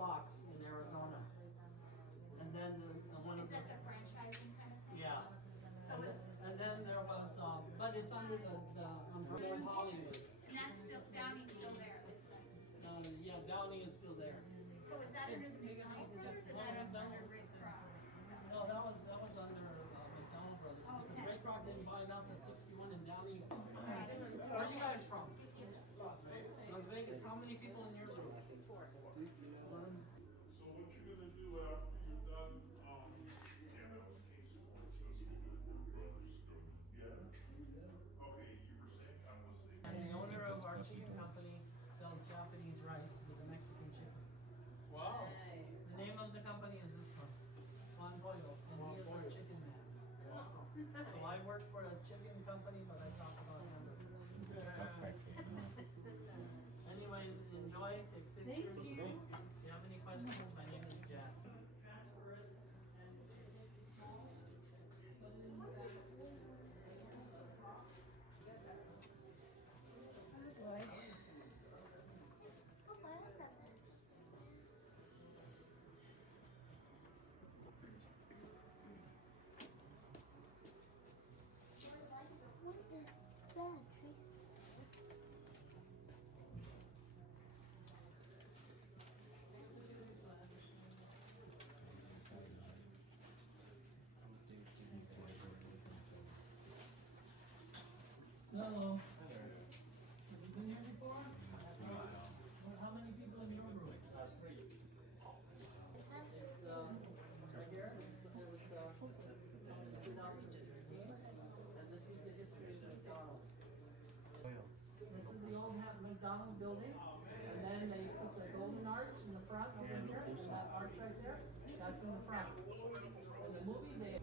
Fox in Arizona. And then one Is of that the, the franchising kind of thing? yeah. So it's, And then there was, but it's under the umbrella of Hollywood. and that's still, Downey's still there, it looks like. Yeah, Downey is still there. So is that under the McDonald's brothers or that under Ray Kroc? No, that was under McDonald Brothers, because Ray Kroc didn't buy enough at 61 and Downey. Where are you guys from? Las Vegas. How many people in your group? 4. So what you're gonna do after you're done, yeah, that was Case Sports, so you're gonna do brothers, yeah? Okay, you were saying, I'm listening. And the owner of our chicken company sells Japanese rice with a Mexican chicken. Wow. The name of the company is this one, Juan Pollo, and he is our chicken man. Wow. So I work for a chicken company, but I talk about hamburgers. Anyways, enjoy, take pictures. If you have any questions, my name is Jack. What is that, Tracy? Hello. Have you been here before? How many people in your group? 3. It's right here. It was 2015, and this is the history of McDonald's. This is the old McDonald's building, and then they put the golden arch in the front over here, and that arch right there, that's in the front. In the movie, they.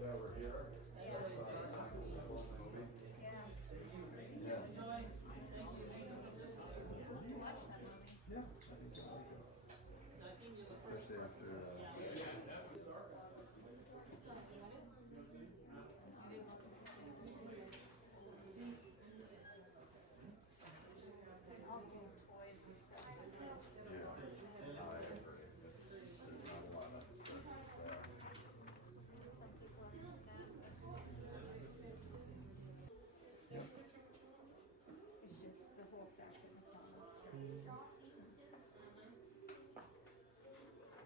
Yeah, we're here. Enjoy. Thank you. Yeah, I think you'll like it. I think you're the first Especially person. after, yeah, I agree. There's not a lot of It's just the whole fact that McDonald's.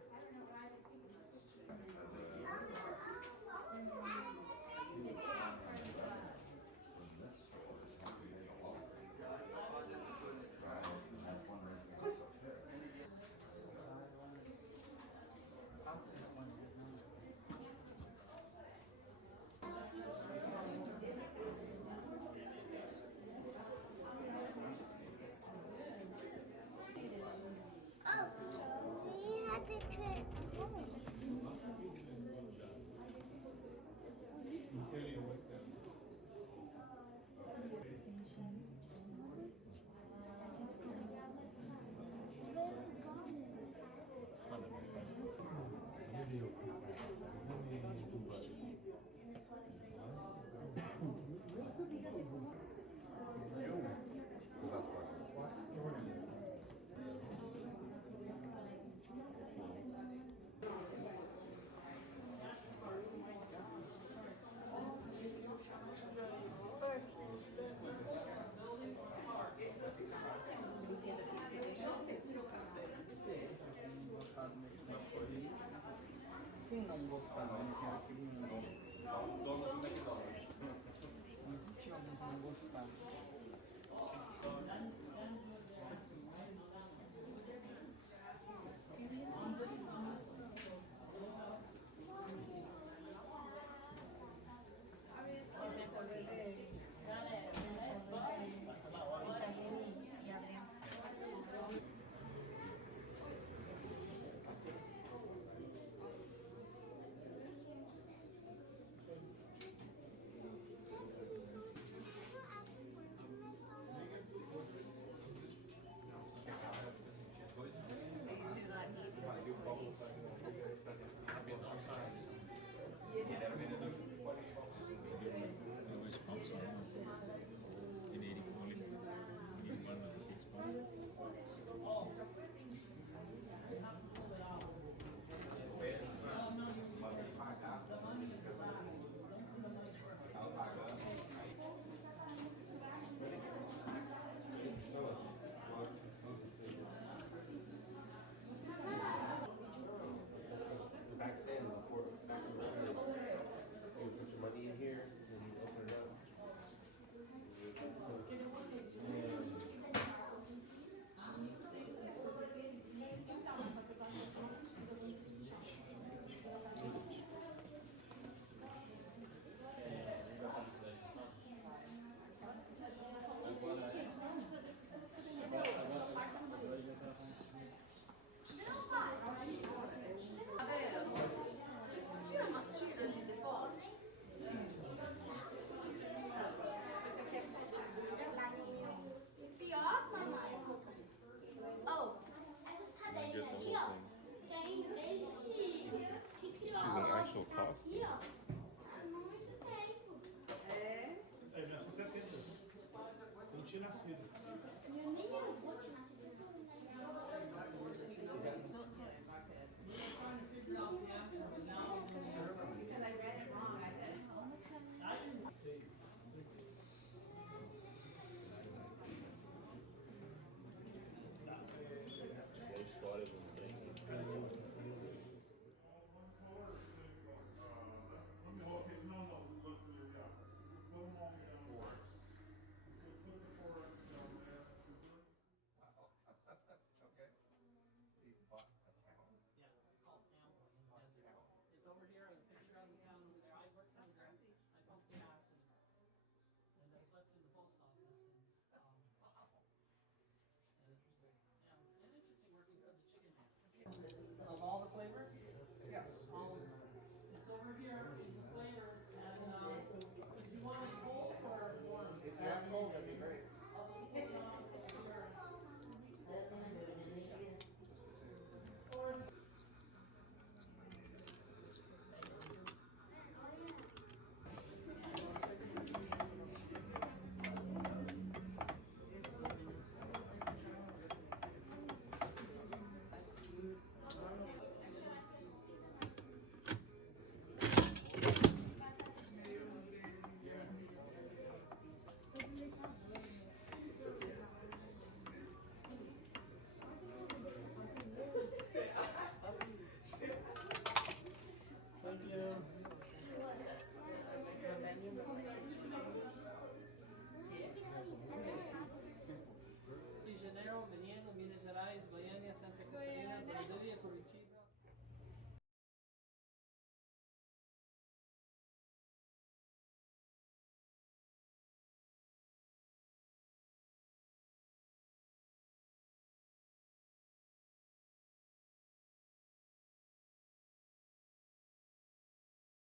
I don't know what I would think When this store is happening in the laundry. Right, and that's one reason it's so fair. Oh, we had the trip home. Quem não gostava, né? Dono do McDonald's. Não existia alguém que não gostava. Me acordé de Charlie y Adrián. tinha nascido. Eu nem era avô, tinha nascido. I didn't see.